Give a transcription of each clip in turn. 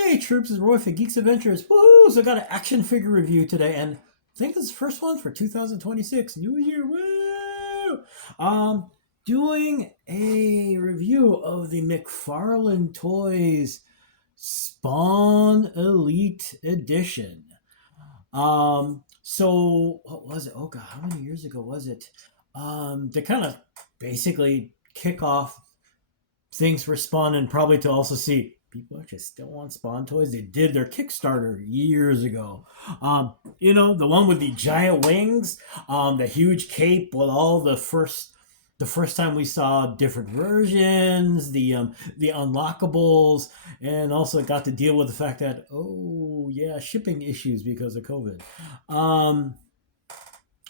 Hey troops, it's Roy for Geeks Adventures. Woo! So I got an action figure review today, and I think this is the first one for 2026. New Year, woo! Doing a review of the McFarlane Toys Spawn Elite Edition. So what was it? Oh god, how many years ago was it? To kind of basically kick off things for Spawn, and probably to also see people actually still want Spawn toys. They did their Kickstarter years ago. The one with the giant wings, the huge cape with all the first time we saw different versions, the unlockables, and also got to deal with the fact that shipping issues because of COVID.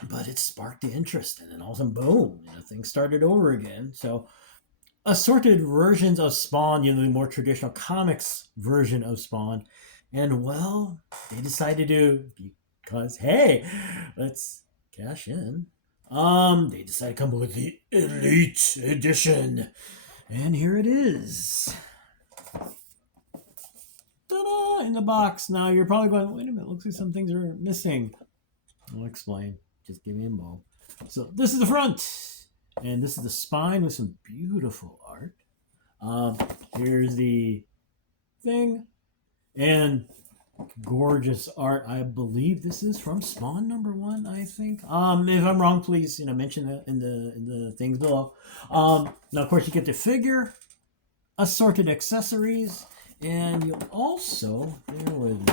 But it sparked the interest, and then all of a sudden, boom, things started over again. So assorted versions of Spawn, the more traditional comics version of Spawn. And well, they decided to, because hey, let's cash in. They decided to come up with the Elite Edition. And here it is. Ta-da! In the box. Now you're probably going, wait a minute, looks like some things are missing. I'll explain. Just give me a mo. So this is the front. And this is the spine with some beautiful art. Here's the thing. And gorgeous art. I believe this is from Spawn #1, I think. If I'm wrong, please mention that in the things below. Now, of course, you get the figure, assorted accessories, and you'll also, bear with me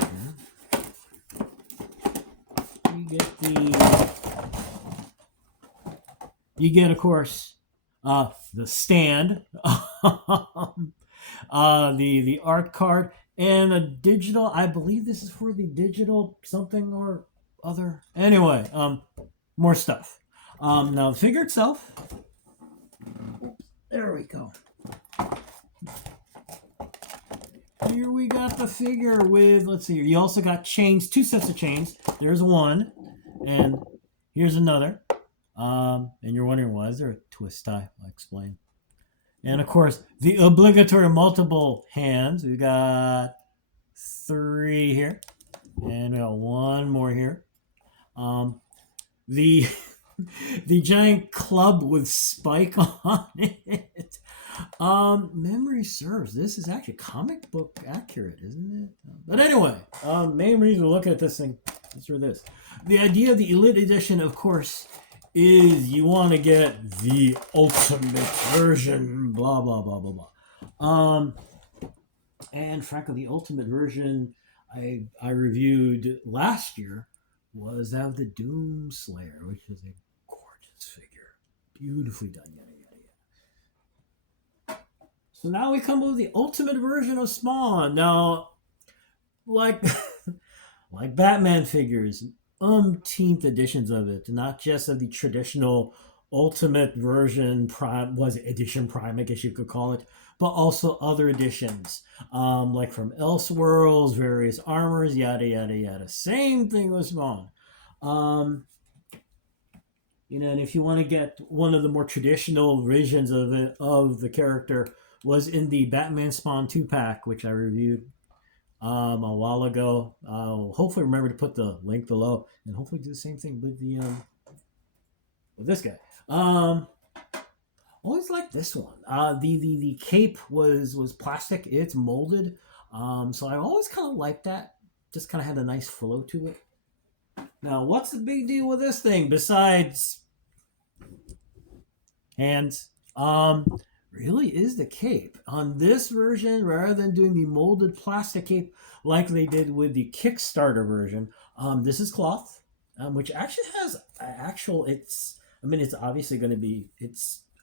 here, you get, of course, the stand, the art card, and a digital. I believe this is for the digital something or other. Anyway, more stuff. Now the figure itself. There we go. Here we got the figure with, let's see, you also got chains, 2 sets of chains. There's one, and here's another. And you're wondering, why is there a twist tie? I'll explain. And of course, the obligatory multiple hands. We got 3 here, and we got 1 more here. The the giant club with Spike on it. Memory serves, this is actually comic book accurate, isn't it? But anyway, main reason we're looking at this thing is for this. The idea of the Elite Edition, of course, is you want to get the ultimate version, blah, blah, blah, blah, blah. And frankly, the ultimate version I reviewed last year was that of the Doomslayer, which is a gorgeous figure. Beautifully done, yada, yada, yada. So now we come with the ultimate version of Spawn. Now, like Batman figures, umpteenth editions of it, not just of the traditional ultimate version prime, was it edition prime, I guess you could call it, but also other editions, like from Elseworlds, various armors, yada yada yada. Same thing with Spawn. And if you want to get one of the more traditional versions of it, of the character, was in the Batman Spawn 2-pack, which I reviewed a while ago. I'll hopefully remember to put the link below, and hopefully do the same thing with the with this guy. Always like this one. The cape was plastic. It's molded. So I always kind of liked that. Just kind of had a nice flow to it. Now, what's the big deal with this thing besides hands? Really is the cape. On this version, rather than doing the molded plastic cape like they did with the Kickstarter version, this is cloth, which actually has it's obviously going to be,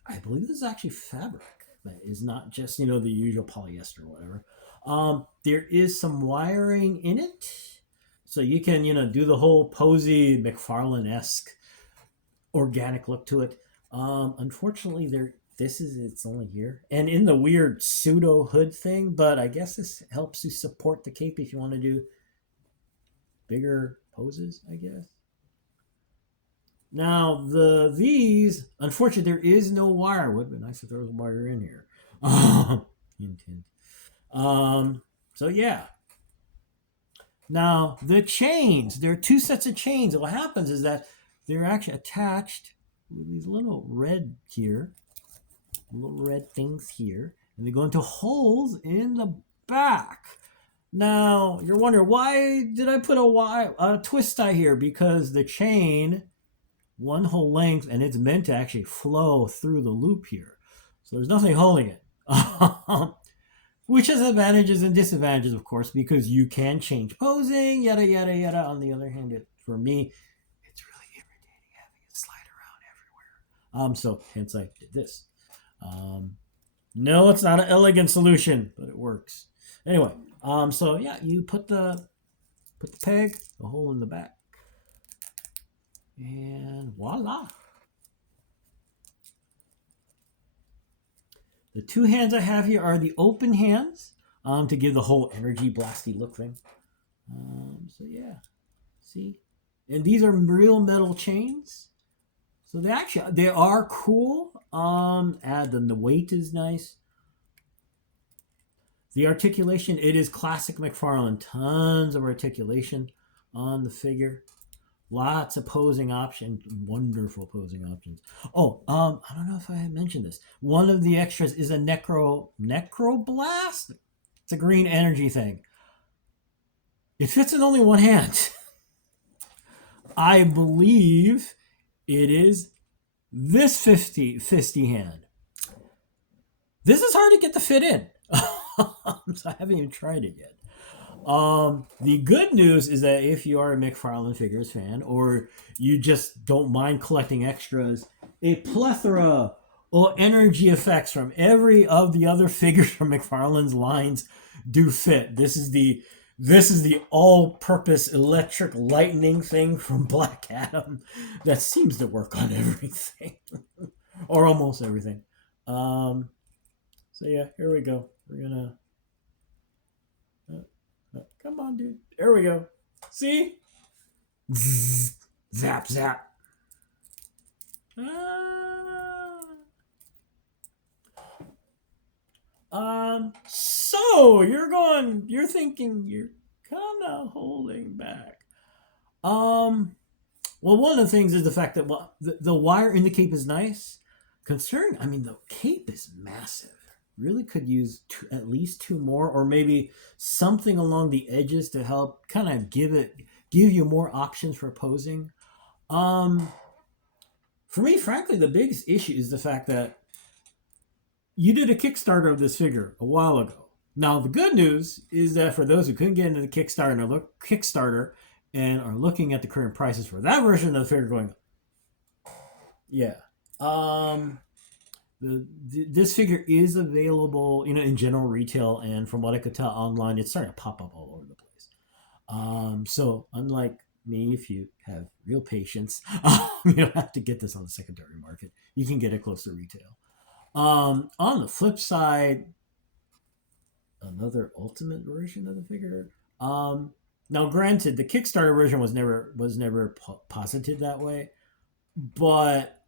I believe this is actually fabric. That is not just, the usual polyester or whatever. There is some wiring in it, so you can, do the whole posy McFarlane-esque organic look to it. Unfortunately, it's only here and in the weird pseudo hood thing, but I guess this helps you support the cape if you want to do bigger poses, I guess. Now these, unfortunately, there is no wire. Would have been nice if there was a wire in here. Hint, hint. So yeah, Now, the chains, there are two sets of chains. What happens is that they're actually attached with these little red here, little red things here, and they go into holes in the back. Now, you're wondering, why did I put a twist tie here? Because the chain, one whole length, and it's meant to actually flow through the loop here. So there's nothing holding it. Which has advantages and disadvantages, of course, because you can change posing, yada, yada, yada. On the other hand, for me, it's really irritating having it slide around everywhere. So hence I did this. No, it's not an elegant solution, but it works. Anyway, so yeah, you put the peg, the hole in the back, and voila. The two hands I have here are the open hands, to give the whole energy blasty look thing. So yeah, see, and these are real metal chains. So they are cool. Add them. The weight is nice. The articulation, it is classic McFarlane. Tons of articulation on the figure. Lots of posing options, wonderful posing options. Oh, I don't know if I had mentioned this. One of the extras is a necroblast. It's a green energy thing. It fits in only one hand. I believe it is this fisty hand. This is hard to get to fit in. So I haven't even tried it yet. The good news is that if you are a McFarlane Figures fan, or you just don't mind collecting extras, a plethora of energy effects from every of the other figures from McFarlane's lines do fit. This is the all-purpose electric lightning thing from Black Adam that seems to work on everything, or almost everything. So yeah, here we go. We're gonna. Come on, dude. There we go. See? Zzz, zap, zap. So you're thinking you're kind of holding back. Well, one of the things is the fact that the wire in the cape is nice. Considering, I mean, the cape is massive. Really could use at least two more, or maybe something along the edges to help kind of give you more options for posing. For me, frankly, the biggest issue is the fact that you did a Kickstarter of this figure a while ago. Now, the good news is that for those who couldn't get into the Kickstarter and are looking at the current prices for that version of the figure, going, yeah. This figure is available, in general retail, and from what I could tell online, it's starting to pop up all over the place. So unlike me, if you have real patience, you don't have to get this on the secondary market. You can get it close to retail. On the flip side, another ultimate version of the figure. Now, granted, the Kickstarter version was never posited that way, but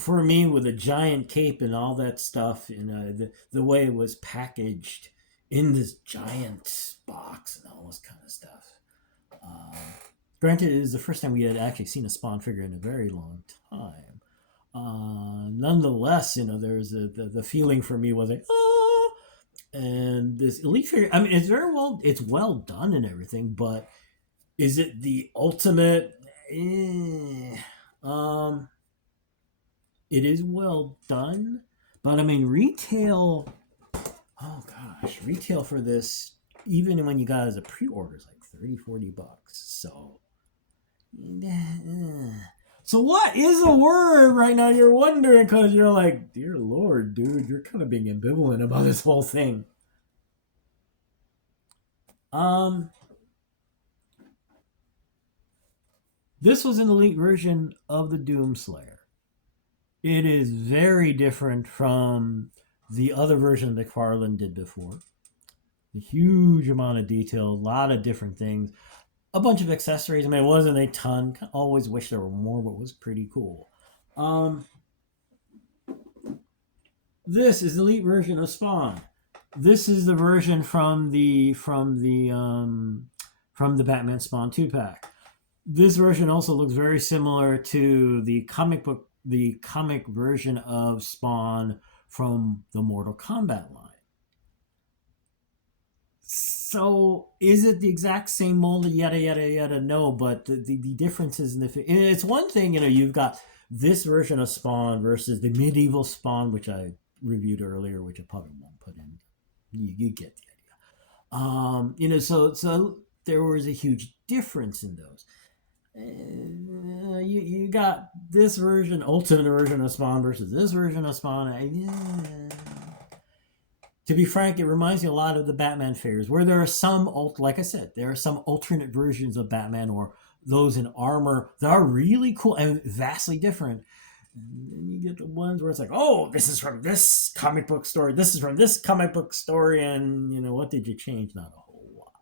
for me, with a giant cape and all that stuff, the way it was packaged in this giant box and all this kind of stuff. Granted, it is the first time we had actually seen a Spawn figure in a very long time. Nonetheless, there was the feeling for me was like, oh, and this Elite figure. I mean, it's well done and everything, but is it the ultimate? It is well done, but I mean, retail. Oh gosh, retail for this, even when you got it as a pre-order, is like $30-$40. So what is a word right now? You're wondering, because you're like, dear Lord, dude, you're kind of being ambivalent about this whole thing. This was an Elite version of the Doomslayer. It is very different from the other version McFarlane did before. A huge amount of detail, a lot of different things, a bunch of accessories. I mean, it wasn't a ton. Always wish there were more, but it was pretty cool. This is the Elite version of Spawn. this is the version from the Batman Spawn 2-pack. This version also looks very similar to the comic version of Spawn from the Mortal Kombat line. So is it the exact same mold? Yada yada yada. No, but the differences in it's one thing, you've got this version of Spawn versus the medieval Spawn, which I reviewed earlier, which I probably won't put in. You get the idea. So there was a huge difference in those. You got this version, ultimate version of Spawn versus this version of Spawn. To be frank, it reminds me a lot of the Batman figures, where there are some, like I said, there are some alternate versions of Batman or those in armor that are really cool and vastly different. And then you get the ones where it's like, oh, this is from this comic book story, this is from this comic book story, and what did you change? Not a whole lot.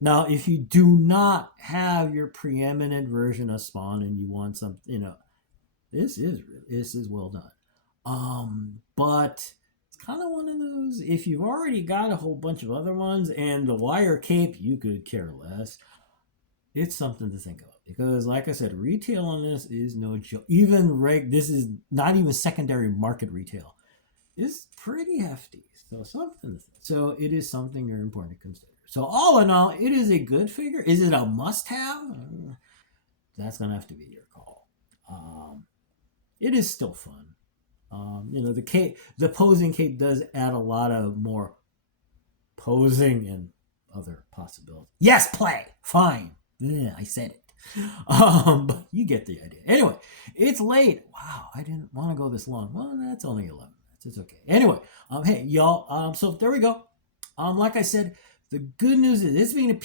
Now, if you do not have your preeminent version of Spawn and you want some, this is well done. But kind of one of those, if you've already got a whole bunch of other ones and the wire cape, you could care less. It's something to think about, because like I said, retail on this is no joke. Even this is not even secondary market retail. It's pretty hefty. So it is something you're important to consider. So all in all, it is a good figure. Is it a must-have? That's gonna have to be your call. It is still fun. The cape, the posing cape does add a lot of more posing and other possibilities. Yes, play. Fine. Yeah, I said it. But you get the idea. Anyway, it's late. Wow, I didn't want to go this long. Well, that's only 11 minutes. It's okay. Anyway, hey, y'all. So there we go. Like I said, the good news is it's being a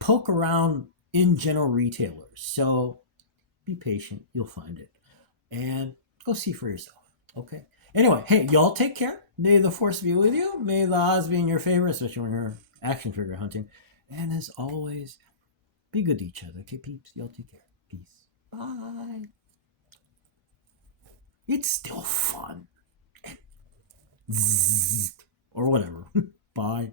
poke around in general retailers. So be patient. You'll find it. And go see for yourself. Okay. Anyway, hey, y'all take care. May the force be with you. May the odds be in your favor, especially when you're action figure hunting. And as always, be good to each other. Okay, peeps? Y'all take care. Peace. Bye. It's still fun. Or whatever. Bye.